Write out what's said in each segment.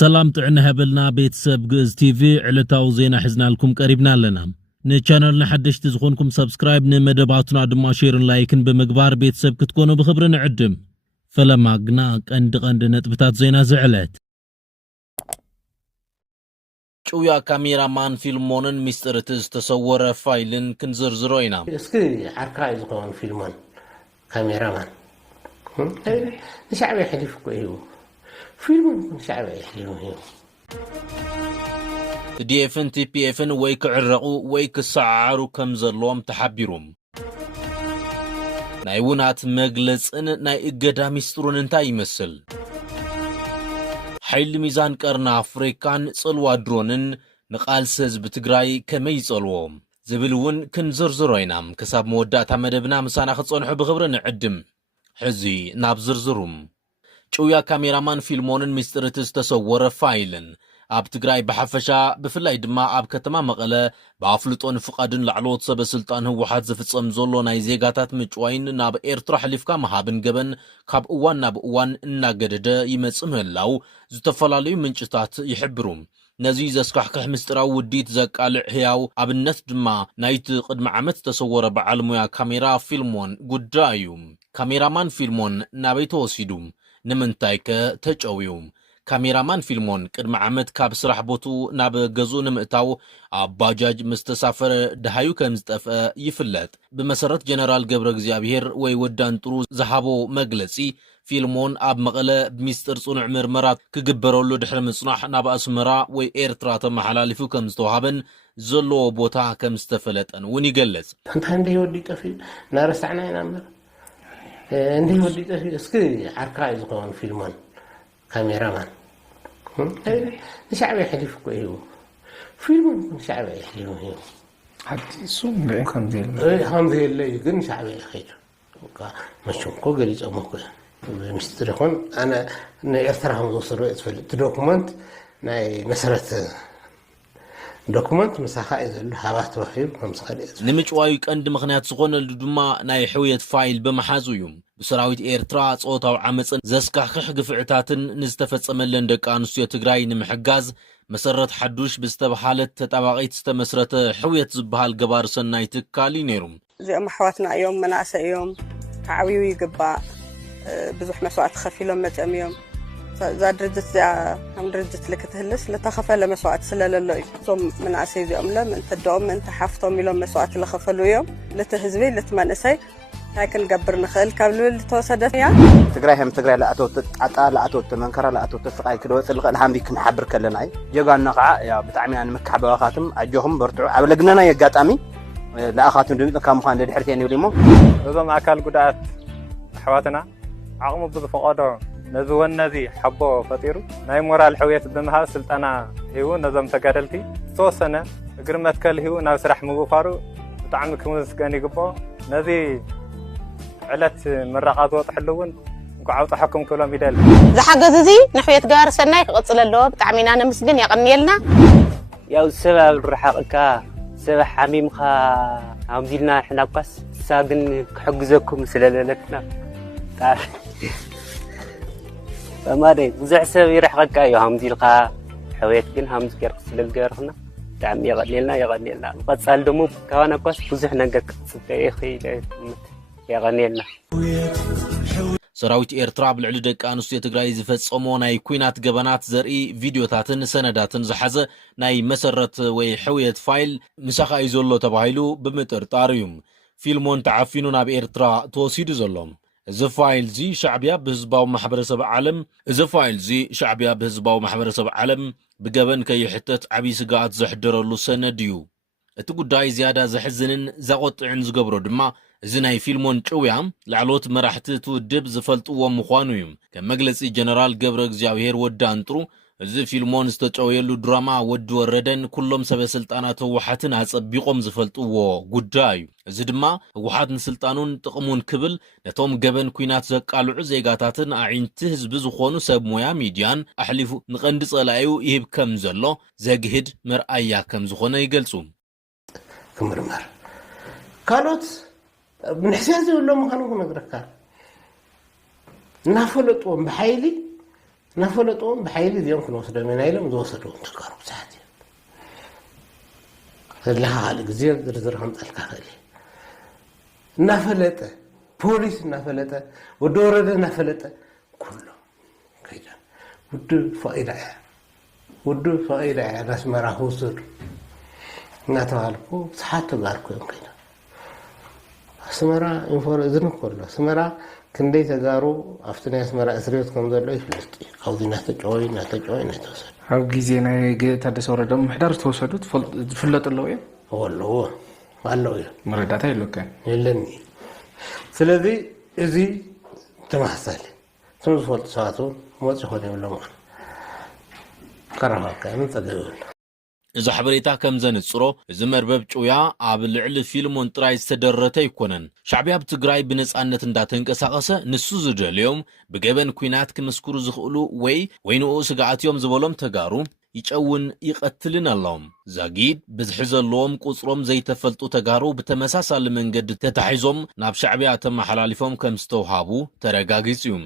سلام تعنا هبلنا بيتسب جوز تي في علتاو زينا حزنا لكم قريبنا لنا نچانلنا حدش تزخونكم سبسكرايب نمدباتنا دما شيرن لايكن بمقبار بيتسب كتكونوا بخبر نعدم فلما قنا قند نطبتات زينا زعلت شويا كاميرامان فيلمونن مسترتز تصور فايلن كنزرزروينا اسكي عركاي زقون فيلمون كاميرامان شعبي حليف كويو فيلم شعبي يحلوه دي اف ان تي بي اف ان ويك عرقو ويك سعارو كم زلوم تحبيروم نايونات مجلس ان ناي اقدا مسترون انتا يمثل حيل ميزان كارنا افريكان صلوا درونن نقال سز بتقراي كمي صلوهم زبلون كن زرزروينام كساب موداتا مدبنا مسانا خصونحو بخبر نعدم حزي ناب زرزروم شويا كاميرامان فيلمونن مسترتز تصور فايلن اب تግራይ بحفشا بفلاي دما اب كتما مقله بافلطون فقادن لعلوت سب سلطان هوحات زفصم زولو ناي زيغاتات مچوين ناب ኤርትራ حليفكا مهابن ገበን ካብ እዋን ናብ እዋን እናገደደ ይመጽምህላው ዝተፈላልዩ ምንጭታት ይሕብሩም ነዚ ዘስካሕከሕ ምስጥራው ውዲት ዘቃልዕ ህያው ኣብነት ድማ ናይቲ ቅድመ ዓመት ተሰወረ በዓል ሙያ ካሜራ ፊልሞን ጉዳዩ ካሜራማን ፊልሞን ናበይ ተወሲዱ ንምንታይ ተጨውዩ ካሜራማን ፊልሞን ቅድመ ዓመት ካብ ስራሕ ቦቱ ናብ ገዙ ንምእታው አባጃጅ መስተሳፈረ ደሃዩ ከምዝጠፈ ይፍለጥ በመሰረት ጀነራል ገብረ እግዚአብሔር ወይ ወዳን ጥሩ ዘሃቦ መግለጺ ፊልሞን ኣብ መቀለ ሚስጥር ጽኑዕ ምርመራት ክግበረሉ ድሕሪ ምጽናሕ ናብ ኣስመራ ወይ ኤርትራ ተመሓላልፉ ከምዝተዋሃበን ዘሎ ቦታ ከምዝተፈለጠን ውን ይገልጽ እንዴ ወዲ ጠፊ ናረሳዕና ይናምር እንዴ ወዲ ጠፊ እስኪ ዓርካይ ዝኮን ፊልሞን كاميرامان شعبي يحلف كويو فيلم شعبي يحلوه حتى سوم بكم ديال هم ديال لي كن شعبي خير مشون كو غريز امكو مسترخون انا ارتراهم وصلوا يتفلت دوكمنت ناي مسرت دوكمنت مساخا يزل هابات وحيب مسخل نمچواي قند مخنيات زغونل دما ناي حويت فايل بمحازويم بسراويت ኤርትራ ጾታው ዓመጽን ዘስካሕክሕ ግፍዕታትን ንዝተፈጸመለን ደቂ ኣንስትዮ ትግራይ ንምሕጋዝ መሰረት ሓዱሽ ብዝተባሃለት ተጣባቂት ዝተመስረተ ሕውየት ዝበሃል ገባር ሰናይ ትካል ነይሩ እዚኦም ኣሕዋትና እዮም መናእሰይ እዮም ከዓብዩ ይግባእ ብዙሕ መስዋዕት ከፊሎም መፅኦም እዮም እዛ ድርጅት እዚኣ ከም ድርጅት ልክትህልስ ዝተኸፈለ መስዋዕት ስለለሎ እዩ እዞም መናእሰይ እዚኦም ምእንቲ ደኦም ምእንቲ ሓፍቶም ኢሎም መስዋዕት ዝኸፈሉ እዮም ነቲ ህዝቢ ነቲ መንእሰይ لكن قبر نخل قبل توسدت يا تقرأ هم تقرأ لا أتوت عطا لا أتوت منكر لا أتوت سقاي كده وصل الحام دي كن حبر كلناي يجا النقعة يا بتعمي أنا مكحب وخاتم أجوهم برتو عبلقنا يجات أمي لا أخاتم دي كم خان دي حرتين يوليمو نظام أكل قدات حواتنا عقمو بفقاده نزوان نزي حبو فطيرو ناي مورا الحوية بمها سلطانا هيو نظام تقارلتي سو سنة قرمت كل هيو ناو سرح مغفارو بتعمي كموز كاني قبو نزي علت مرقات واضح اللون وقعوا حكم كلهم يدل زحجز زي نحوية جار سنة قصل اللوب تعمينا نمسجن يقنيلنا يا السبب الرحقك سبب حميم خا عم ديلنا إحنا بس ساقن حجزكم سلالتنا تعرف فما ده وزع سبب يرحقك يا هم ديلقا حويت جن هم ذكر سلال جارنا تعم يقنيلنا قد سال دمو كوانا بس بزح نجك ستيخي يغنيلنا سراويت ኤርትራ ብልዕሊ ደቂ ኣንስትዮ ትግራይ ዝፈጸሞ ናይ ኩናት ገበናት ዘርኢ ቪድዮታትን ሰነዳትን ዝሓዘ ናይ መሰረት ወይ ሕውየት ፋይል ምሳኻ ይዘሎ ተባሂሉ ብምጥርጣር እዩ ፊልሞን ተዓፊኑ ናብ ኤርትራ ተወሲዱ ዘሎ እዚ ፋይል ዚ ሻዕብያ ብህዝባዊ ማሕበረሰብ ዓለም ብገበን ከይሕተት ዓብይ ስጋኣት ዘሕድረሉ ሰነድ እዩ እቲ ጉዳይ ዝያዳ ዘሕዝንን ዘቆጥዕን ዝገብሮ ድማ እዚ ናይ ፊልሞን ጭውያ ላዕሎት መራሕቲ ትውድብ ዝፈልጥዎ ምዃኑ እዩ ከም መግለጺ ጀነራል ገብረ እግዚአብሔር ወዳንጥሩ እዚ ፊልሞን ዝተጨወየሉ ድራማ ወዲ ወረደን ኩሎም ሰበስልጣናት ህወሓትን ኣጸቢቆም ዝፈልጥዎ ጉዳይ እዩ እዚ ድማ ህወሓት ንስልጣኑን ጥቕሙን ክብል ነቶም ገበን ኩናት ዘቃልዑ ዜጋታትን ኣዒንቲ ህዝቢ ዝኾኑ ሰብ ሞያ ሚድያን ኣሕሊፉ ንቐንዲ ጸላዩ ይህብ ከም ዘሎ ዘግህድ መርኣያ ከም ዝኾነ ይገልጹ كمرمر كانت من حساسي ولا ما كانوا نقدرك نافلطهم بحيلي نفلتهم بحيل اليوم كنا وصلنا من عيلة متوصلون تقارب ساعتين لها على جزيرة درزرهم الكهرباء نفلته بوليس نفلته ودورة نفلته كله كذا ودو فائدة ناس مراه وصل ناتوالكو صحاتو غاركو كذا سمرا ينفور إذن كله سمرا كندي تجارو أفتني سمرا أسريت كم ذا ليش فلسطين خوذي ناتجوي ناتوصل هاو جيزينا تدرس وردهم محدار توصلوا فلت الله وين والله مرداتها يلوكان يلني سلذي إزي تمحصل تمزفلت ساعتون موزي خوني ولا ما كرهاك أنا تدول إذا حبريتا كم زنصرو إذا مربب ጮያ ኣብ ልዕሊ ፊልሞን ጥራይ ዝተደረተ ይኮነን ሻዕብያ ብትግራይ ብነጻነት እንዳተንቀሳቀሰ ንሱ ዝደልዮም ብገበን ኩናት ክመስክሩ ዝኽእሉ ወይንኡ ስጋዓትዮም ዝበሎም ተጋሩ ይጨውን ይቀትልን ኣሎም ዛጊድ ብዝሕ ዘለዎም ቁጽሮም ዘይተፈልጡ ተጋሩ ብተመሳሳሊ መንገዲ ተታሒዞም ናብ ሻዕብያ ተመሓላሊፎም ከም ዝተውሃቡ ተረጋጊጹ እዩ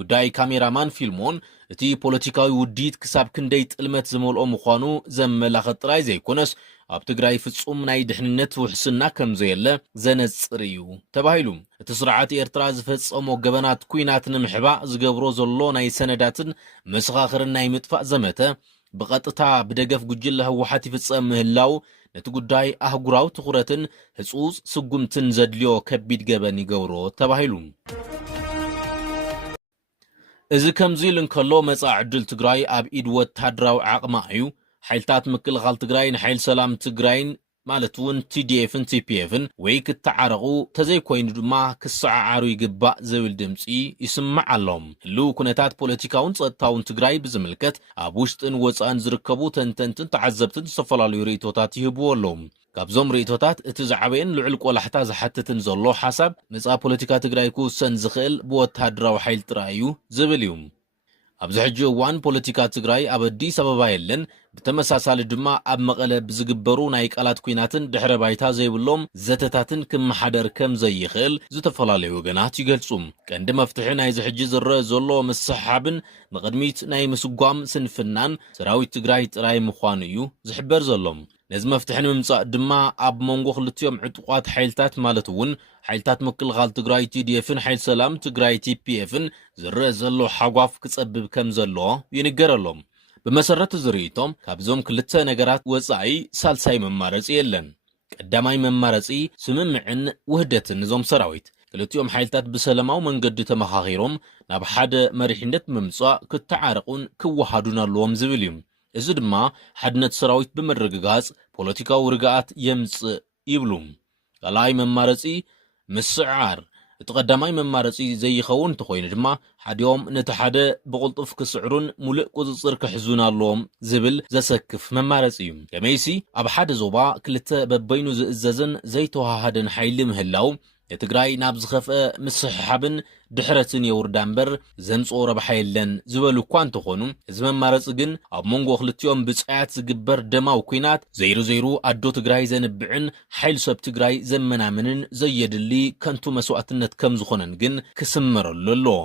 ጉዳይ ካሜራማን ፊልሞን እቲ ፖለቲካዊ ውዲት ክሳብ ክንደይ ጥልመት ዝመልኦ ምዃኑ ዘመላኽት ጥራይ ዘይኮነስ ኣብ ትግራይ ፍጹም ናይ ድሕንነት ውሕስና ከም ዘየለ ዘነጽር እዩ ተባሂሉ እቲ ስርዓት ኤርትራ ዝፈጸሞ ገበናት ኩናት ንምሕባእ ዝገብሮ ዘሎ ናይ ሰነዳትን መስኻኽርን ናይ ምጥፋእ ዘመተ ብቐጥታ ብደገፍ ጉጅለ ህወሓት ይፍጸም ምህላው ነቲ ጉዳይ ኣህጉራዊ ትኹረትን ህጹጽ ስጉምትን ዘድልዮ ከቢድ ገበን ይገብሮ ተባሂሉ እዚ ከምዚ ልንከሎ መጻዕ ዕድል ትግራይ ኣብ ኢድ ወታደራዊ ዓቕማ እዩ ሓይልታት ምክልኻል ትግራይ ንሓይል ሰላም ትግራይን ማለት እውን TDF-ን TPF-ን ወይ ክትዓረቑ ተዘይኮይኑ ድማ ክሰዓዓሩ ይግባእ ዝብል ድምፂ ይስማዕ ኣሎም ህልው ኩነታት ፖለቲካውን ጸጥታውን ትግራይ ብዝምልከት ኣብ ውሽጥን ወፃእን ዝርከቡ ተንተንትን ተዓዘብትን ዝተፈላለዩ ርእቶታት ይህብዎ ኣሎም ካብዞም ርእቶታት እቲ ዝዓበየን ልዑል ቆላሕታ ዝሓትትን ዘሎ ሓሳብ ነፃ ፖለቲካ ትግራይ ክውሰን ዝኽእል ብወታደራዊ ሓይል ጥራይ እዩ ዝብል እዩ ኣብዚ ሕጂ እዋን ፖለቲካ ትግራይ ኣብ ኣዲስ ኣበባ የለን ብተመሳሳሊ ድማ ኣብ መቐለ ብዝግበሩ ናይ ቃላት ኩናትን ድሕረ ባይታ ዘይብሎም ዘተታትን ክመሓደር ከም ዘይኽእል ዝተፈላለዩ ወገናት ይገልጹ ቀንዲ መፍትሒ ናይ ዝሕጂ ዝረአ ዘሎ መስሓብን ንቕድሚት ናይ ምስጓም ስንፍናን ሰራዊት ትግራይ ጥራይ ምዃኑ እዩ ዝሕበር ዘሎም ነዚ መፍትሒ ንምምጻእ ድማ ኣብ መንጎ ክልቲኦም ዕጡቋት ሓይልታት ማለት እውን ሓይልታት ምክልኻል ትግራይ TDF-ን ሓይል ሰላም ትግራይ TPF-ን ዝረአ ዘሎ ሓጓፍ ክጸብብ ከም ዘለዎ ይንገረሎም ብመሰረት ዝርኢቶም ካብዞም ክልተ ነገራት ወጻኢ ሳልሳይ መማረጺ የለን ቀዳማይ መማረጺ ስምምዕን ውህደትን ንዞም ሰራዊት ክልቲኦም ሓይልታት ብሰላማዊ መንገዲ ተመኻኺሮም ናብ ሓደ መሪሕነት ምምጻእ ክተዓረቑን ክወሃዱን ኣለዎም ዝብል እዩ እዚ ድማ ሓድነት ሰራዊት ብምርግጋጽ ፖለቲካዊ ርግኣት የምጽእ ይብሉ ካልኣይ መማረጺ ምስዓር እቲ ቀዳማይ መማረጺ ዘይኸውን እንተኾይኑ ድማ ሓዲኦም ነቲ ሓደ ብቕልጡፍ ክስዕሩን ሙሉእ ቁፅፅር ክሕዙን ኣለዎም ዝብል ዘሰክፍ መማረጺ እዩ ከመይሲ ኣብ ሓደ ዞባ ክልተ በበይኑ ዝእዘዝን ዘይተዋሃደን ሓይሊ ምህላው የትግራይ ናብ ዝኸፍአ ምስሕሓብን ድሕረትን የውርዳ እምበር ዘምጽኦ ረብሓ የለን ዝበሉ እኳ እንተኾኑ እዚ መማረጺ ግን ኣብ መንጎ ክልቲኦም ብፅዓት ዝግበር ደማዊ ኩናት ዘይሩ ኣዶ ትግራይ ዘንብዕን ሓይል ሰብ ትግራይ ዘመናምንን ዘየድሊ ከንቱ መስዋዕትነት ከም ዝኾነን ግን ክስመረሉ ኣለዎ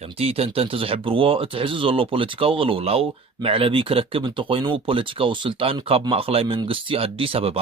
ከምቲ ተንተንቲ ዝሕብርዎ እቲ ሕዚ ዘሎ ፖለቲካዊ ቅልውላው መዕለቢ ክረክብ እንተኾይኑ ፖለቲካዊ ስልጣን ካብ ማእኸላይ መንግስቲ ኣዲስ ኣበባ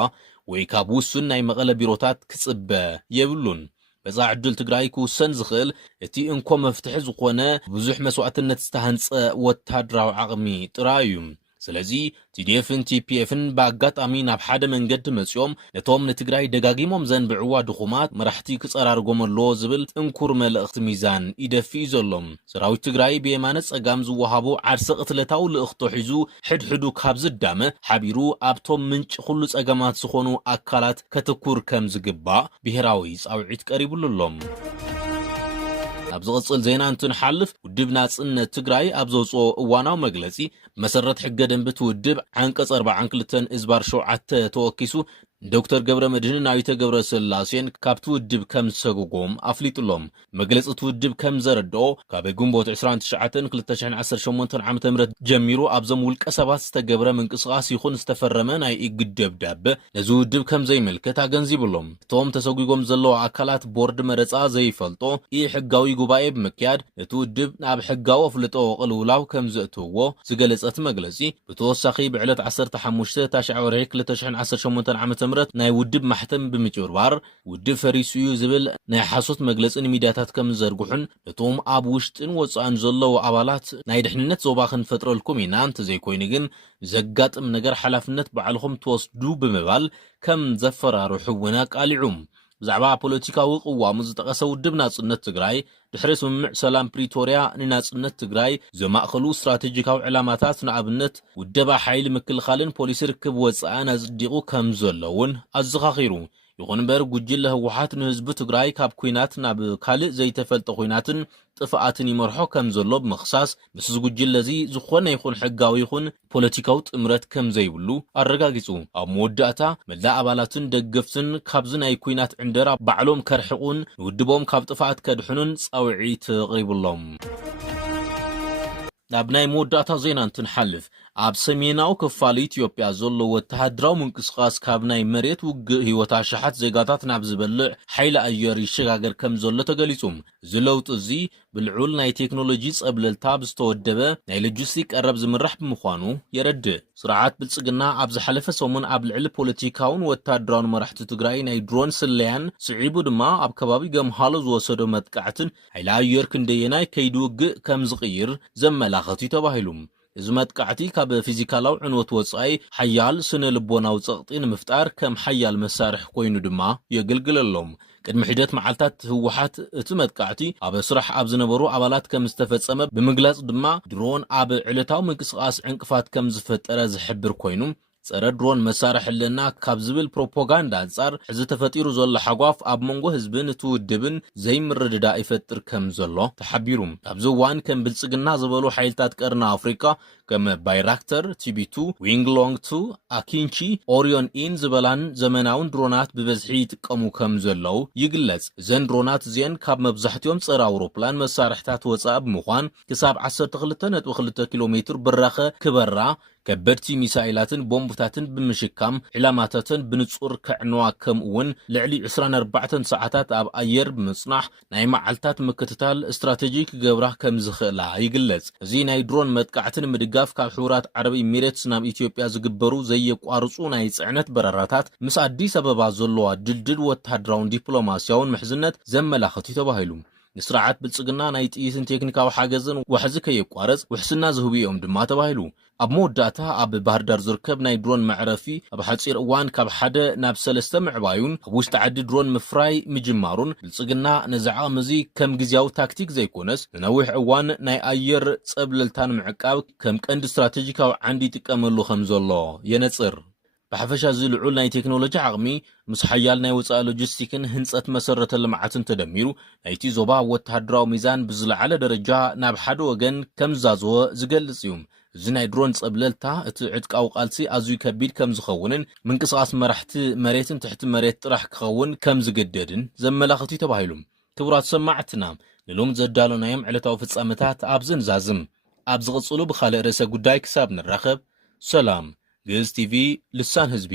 ወይ ካብ ውሱን ናይ መቐለ ቢሮታት ክጽበ የብሉን በዛ ዕድል ትግራይ ክውሰን ዝኽእል እቲ እንኮ መፍትሒ ዝኾነ ብዙሕ መስዋዕትነት ዝተሃንጸ ወታደራዊ ዓቕሚ ጥራይ እዩ ስለዚ TDF-ን TPF-ን በአጋጣሚ ናብ ሓደ መንገዲ መጽዮም ነቶም ንትግራይ ደጋጊሞም ዘንብዕዋ ድኹማት መራሕቲ ክጸራርጎም ኣለዎ ዝብል ጥንኩር መልእኽቲ ሚዛን ይደፊ ዘሎም ሰራዊት ትግራይ ብየማነ ጸጋም ዝወሃቡ ዓርሰ ቅትለታዊ ልእኽቶ ሒዙ ሕድሕዱ ካብ ዝዳመ ሓቢሩ ኣብቶም ምንጭ ኩሉ ጸገማት ዝኾኑ ኣካላት ከተኩር ከም ዝግባእ ብሄራዊ ጻውዒት ቀሪቡሎም ኣብ ዝቕጽል ዜና እንትንሓልፍ ውድብ ናጽነት ትግራይ ኣብ ዘውፅኦ እዋናዊ መግለጺ መሰረት ሕገ ደንቢ ትውድብ ዓንቀጽ 42 እዝባር 7 ተወኪሱ ዶክተር ገብረ መድህን ናይተ ገብረ ስላሴን ካብቲ ውድብ ከም ዝሰጉጎም ኣፍሊጡሎም መግለፂ እቲ ውድብ ከም ዘረድኦ ካብ ግንቦት 29 2018 ዓ.ም ጀሚሩ ኣብዞም ውልቀ ሰባት ዝተገብረ ምንቅስቓስ ይኹን ዝተፈረመ ናይ እግድ ደብዳቤ ነዚ ውድብ ከም ዘይምልከት ኣገንዚብሎም እቶም ተሰጉጎም ዘለዉ ኣካላት ቦርድ መረፃ ዘይፈልጦ ሕጋዊ ጉባኤ ብምክያድ ነቲ ውድብ ናብ ሕጋዊ ኣፍልጦ ቅልውላው ከም ዘእትውዎ ዝገለጸት መግለፂ ብተወሳኺ ብዕለት 15 ታሽዓወርሒ 2018 ዓ.ም ናይ ውድብ ማሕተም ብምጭብርባር ውድብ ፈሪሱ እዩ ዝብል ናይ ሓሶት መግለፅን ሚድያታት ከም ዘርግሑን ነቶም ኣብ ውሽጥን ወፃእን ዘለዉ ኣባላት ናይ ድሕንነት ዞባ ክንፈጥረልኩም ኢና እንተዘይኮይኑ ግን ዘጋጥም ነገር ሓላፍነት ባዕልኹም ትወስዱ ብምባል ከም ዘፈራርሑ እውን ኣቃሊዑም ብዛዕባ ፖለቲካዊ ቅዋሙ ዝጠቐሰ ውድብ ናጽነት ትግራይ ድሕሪ ስምምዕ ሰላም ፕሪቶርያ ንናጽነት ትግራይ ዘማእኸሉ ስትራቴጂካዊ ዕላማታት ንኣብነት ውደባ ሓይሊ ምክልኻልን ፖሊስ ርክብ ወፃእን ኣጽዲቑ ከም ዘለውን ኣዘኻኺሩ ይኹን እምበር ጉጅለ ህወሓት ንህዝቢ ትግራይ ካብ ኩናት ናብ ካልእ ዘይተፈልጠ ኩናትን ጥፍኣትን ይመርሖ ከም ዘሎ ብምኽሳስ ምስ ዝጉጅለ እዚ ዝኾነ ይኹን ሕጋዊ ይኹን ፖለቲካዊ ጥምረት ከም ዘይብሉ ኣረጋጊጹ ኣብ መወዳእታ መላእ ኣባላትን ደገፍትን ካብዚ ናይ ኩናት ዕንደራ ባዕሎም ከርሕቑን ንውድቦም ካብ ጥፍኣት ከድሕኑን ጻውዒት ቀሪቡሎም ናብ ናይ መወዳእታ ዜና እንትንሓልፍ ኣብ ሰሜናዊ ክፋል ኢትዮጵያ ዘሎ ወተሃደራዊ ምንቅስቓስ ካብ ናይ መሬት ውግእ ህይወት ኣሽሓት ዜጋታት ናብ ዝበልዕ ሓይሊ ኣየር ይሸጋገር ከም ዘሎ ተገሊጹ እዚ ለውጢ እዚ ብልዑል ናይ ቴክኖሎጂ ጸብለልታ ብዝተወደበ ናይ ሎጂስቲክ ቀረብ ዝምራሕ ብምዃኑ የረድእ ስርዓት ብልጽግና ኣብ ዝሓለፈ ሰሙን ኣብ ልዕሊ ፖለቲካውን ወተሃደራውን መራሕቲ ትግራይ ናይ ድሮን ስለያን ስዒቡ ድማ ኣብ ከባቢ ገምሃሎ ዝወሰዶ መጥቃዕትን ሓይሊ ኣየር ክንደየናይ ከይዲ ውግእ ከም ዝቕይር ዘመላኸቱ ተባሂሉ እዚ መጥቃዕቲ ካብ ፊዚካላዊ ዕንወት ወጻኢ ሓያል ስነ ልቦናዊ ጸቕጢ ንምፍጣር ከም ሓያል መሳርሒ ኮይኑ ድማ የገልግለሎም ቅድሚ ሒደት መዓልታት ህወሓት እቲ መጥቃዕቲ ኣብ ስራሕ ኣብ ዝነበሩ ኣባላት ከም ዝተፈጸመ ብምግላጽ ድማ ድሮን ኣብ ዕለታዊ ምንቅስቓስ ዕንቅፋት ከም ዝፈጠረ ዝሕብር ኮይኑ ጸረ ድሮን መሳርሒ ኣለና ካብ ዝብል ፕሮፓጋንዳ አንጻር ሕዚ ተፈጢሩ ዘሎ ሓጓፍ ኣብ መንጎ ህዝብን ትውድብን ዘይምርድዳእ ይፈጥር ከም ዘሎ ተሓቢሩ ኣብዚ እዋን ከም ብልጽግና ዝበሉ ሓይልታት ቀርና ኣፍሪካ ከም ባይራክተር ቲቢ2 ዊንግሎንግ 2 ኣኪንቺ ኦሪዮን ኢን ዝበላን ዘመናውን ድሮናት ብበዝሒ ይጥቀሙ ከም ዘለው ይግለጽ እዘን ድሮናት እዚአን ካብ መብዛሕትኦም ጸረ ኣውሮፕላን መሳርሕታት ወጻኢ ብምዃን ክሳብ 12.2 ኪሎ ሜትር ብራኸ ክበራ ከበድቲ ሚሳኤላትን ቦምብታትን ብምሽካም ዕላማታትን ብንጹር ከዕንዋ ከምኡውን ልዕሊ 24 ሰዓታት ኣብ ኣየር ብምጽናሕ ናይ መዓልታት ምክትታል ስትራቴጂክ ገብራ ከም ዝኽእላ ይግለጽ እዚ ናይ ድሮን መጥቃዕትን ምድጋፍ ካብ ሕቡራት ዓረብ ኤሚሬትስ ናብ ኢትዮጵያ ዝግበሩ ዘየቋርጹ ናይ ጽዕነት በረራታት ምስ ኣዲስ ኣበባ ዘለዋ ድልድል ወተሃደራውን ዲፕሎማስያውን ምሕዝነት ዘመላኽቱ ተባሂሉ ንስርዓት ብልጽግና ናይ ጥይትን ቴክኒካዊ ሓገዝን ወሕዚ ከየቋረጽ ውሕስና ዝህቡ እዮም ድማ ተባሂሉ ኣብ መወዳእታ ኣብ ባህር ዳር ዝርከብ ናይ ድሮን መዕረፊ ኣብ ሓፂር እዋን ካብ 1 ናብ 3 ምዕባዩን ኣብ ውሽጢ ዓዲ ድሮን ምፍራይ ምጅማሩን ብልጽግና ነዚ ዓቕሚ እዚ ከም ግዝያዊ ታክቲክ ዘይኮነስ ንነዊሕ እዋን ናይ ኣየር ጸብለልታን ምዕቃብ ከም ቀንዲ ስትራቴጂካዊ ዓንዲ ይጥቀመሉ ከም ዘሎ የነጽር ብሓፈሻ እዚ ልዑል ናይ ቴክኖሎጂ ዓቕሚ ምስ ሓያል ናይ ወፃኢ ሎጂስቲክን ህንጸት መሰረተ ልምዓትን ተደሚሩ ናይቲ ዞባ ወተሃደራዊ ሚዛን ብዝለዓለ ደረጃ ናብ ሓደ ወገን ከም ዛዝወ ዝገልጽ እዩ እዚ ናይ ድሮን ጸብለልታ እቲ ዕጥቃዊ ቃልሲ ኣዝዩ ከቢድ ከም ዝኸውንን ምንቅስቓስ መራሕቲ መሬትን ትሕቲ መሬት ጥራሕ ክኸውን ከም ዝገደድን ዘመላኽቱ ተባሂሉ ክቡራት ሰማዕትና ንሎም ዘዳለናዮም ዕለታዊ ፍጻመታት ኣብዚ ንዛዝም ኣብ ዝቕጽሉ ብኻልእ ርእሰ ጉዳይ ክሳብ ንራኸብ ሰላም ግዕዝ ቲቪ ልሳን ህዝቢ